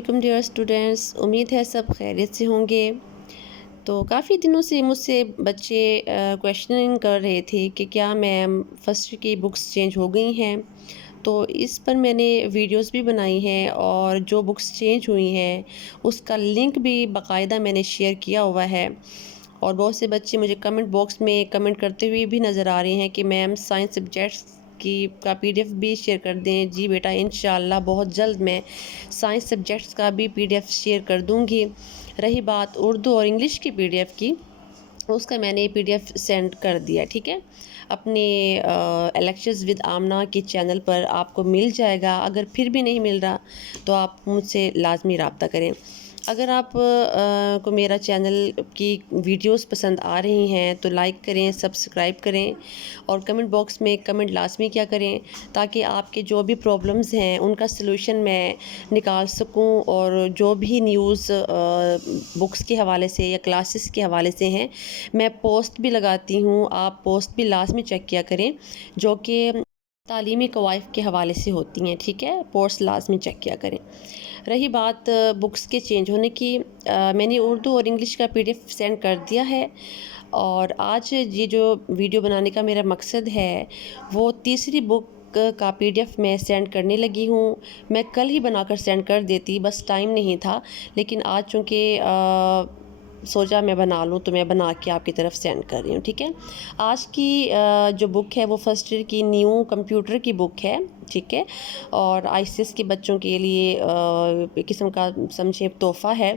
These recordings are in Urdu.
علیکم ڈیئر اسٹوڈینٹس، امید ہے سب خیریت سے ہوں گے۔ تو کافی دنوں سے مجھ سے بچے کویشچننگ کر رہے تھے کہ کیا میم فرسٹ کی بکس چینج ہو گئی ہیں، تو اس پر میں نے ویڈیوز بھی بنائی ہیں اور جو بکس چینج ہوئی ہیں اس کا لنک بھی باقاعدہ میں نے شیئر کیا ہوا ہے۔ اور بہت سے بچے مجھے کمنٹ باکس میں کمنٹ کرتے ہوئے بھی نظر آ رہے ہیں کہ میم سائنس سبجیکٹس کی کا PDF بھی شیئر کر دیں۔ جی بیٹا، انشاءاللہ بہت جلد میں سائنس سبجیکٹس کا بھی PDF شیئر کر دوں گی۔ رہی بات اردو اور انگلش کی PDF کی، اس کا میں نے PDF سینڈ کر دیا، ٹھیک ہے۔ اپنے لیکچرز ود آمنہ کے چینل پر آپ کو مل جائے گا۔ اگر پھر بھی نہیں مل رہا تو آپ مجھ سے لازمی رابطہ کریں۔ اگر آپ کو میرا چینل کی ویڈیوز پسند آ رہی ہیں تو لائک کریں، سبسکرائب کریں اور کمنٹ باکس میں کمنٹ لازمی کیا کریں تاکہ آپ کے جو بھی پرابلمز ہیں ان کا سلوشن میں نکال سکوں، اور جو بھی نیوز بکس کے حوالے سے یا کلاسز کے حوالے سے ہیں میں پوسٹ بھی لگاتی ہوں، آپ پوسٹ بھی لازمی چیک کیا کریں جو کہ تعلیمی قوائف کے حوالے سے ہوتی ہیں، ٹھیک ہے۔ پوسٹ لازمی چیک کیا کریں۔ رہی بات بکس کے چینج ہونے کی، میں نے اردو اور انگلش کا PDF سینڈ کر دیا ہے، اور آج یہ جو ویڈیو بنانے کا میرا مقصد ہے وہ تیسری بک کا PDF میں سینڈ کرنے لگی ہوں۔ میں کل ہی بنا کر سینڈ کر دیتی، بس ٹائم نہیں تھا، لیکن آج چونکہ سوچا میں بنا لوں تو میں بنا کے آپ کی طرف سینڈ کر رہی ہوں، ٹھیک ہے۔ آج کی جو بک ہے وہ فرسٹ ایئر کی نیو کمپیوٹر کی بک ہے، ٹھیک ہے، اور ICS کے بچوں کے لیے ایک قسم کا سمجھے تحفہ ہے۔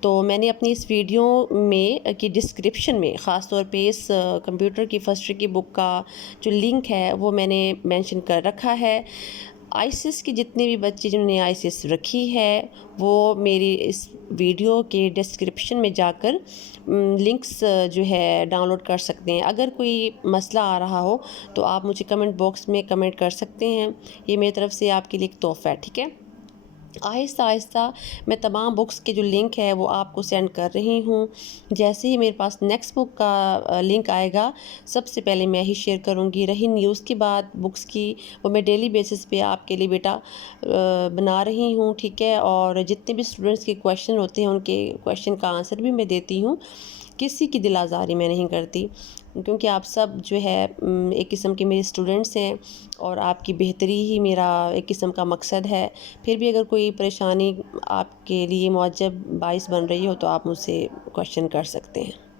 تو میں نے اپنی اس ویڈیو میں کی ڈسکرپشن میں خاص طور پہ اس کمپیوٹر کی فرسٹ ایئر کی بک کا جو لنک ہے وہ میں نے مینشن کر رکھا ہے۔ ICS کے جتنے بھی بچے جنہوں نے ICS رکھی ہے وہ میری اس ویڈیو کے ڈسکرپشن میں جا کر لنکس جو ہے ڈاؤن لوڈ کر سکتے ہیں۔ اگر کوئی مسئلہ آ رہا ہو تو آپ مجھے کمنٹ باکس میں کمنٹ کر سکتے ہیں، یہ میری طرف سے آپ کے لیے ایک تحفہ ہے، ٹھیک ہے۔ آہستہ آہستہ میں تمام بکس کے جو لنک ہے وہ آپ کو سینڈ کر رہی ہوں۔ جیسے ہی میرے پاس نیکسٹ بک کا لنک آئے گا سب سے پہلے میں ہی شیئر کروں گی۔ رہی نیوز کی بات بکس کی، وہ میں ڈیلی بیسس پہ آپ کے لیے بیٹا بنا رہی ہوں، ٹھیک ہے، اور جتنے بھی اسٹوڈنٹس کے کویشچن ہوتے ہیں ان کے کویشچن کا آنسر بھی میں دیتی ہوں، کسی کی دل آزاری میں نہیں کرتی، کیونکہ آپ سب جو ہے ایک قسم کے میرے اسٹوڈنٹس ہیں اور آپ کی بہتری ہی میرا ایک قسم کا مقصد ہے۔ پھر بھی اگر کوئی پریشانی آپ کے لیے معجب باعث بن رہی ہو تو آپ مجھ سے کویشچن کر سکتے ہیں۔